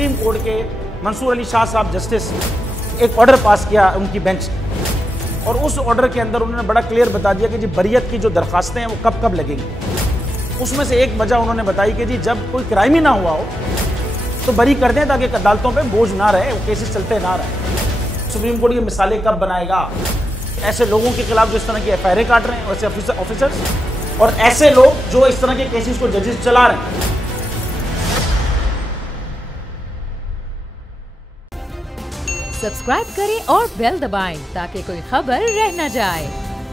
Supreme court के मंसूर अली शाह साहब justice एक ऑर्डर पास किया उनकी बेंच ने, और उस ऑर्डर के अंदर उन्होंने बड़ा क्लियर बता दिया कि जी बरियत की जो दरखास्तें हैं वो कब कब लगेंगी। उसमें से एक वजह उन्होंने बताई कि जी जब कोई क्राइम ही ना हुआ हो तो बरी कर दें ताकि अदालतों पे बोझ ना रहे, वो केसेस चलते ना रहे। सुप्रीम कोर्ट की मिसालें कब बनाएगा ऐसे लोगों के खिलाफ जो इस तरह की एफआईआर काट रहे हैं, वैसे ऑफिसर्स, और ऐसे लोग जो इस तरह के केसेस को जजेस चला रहे हैं। सब्सक्राइब करें और बेल दबाएं ताकि कोई खबर रह न जाए।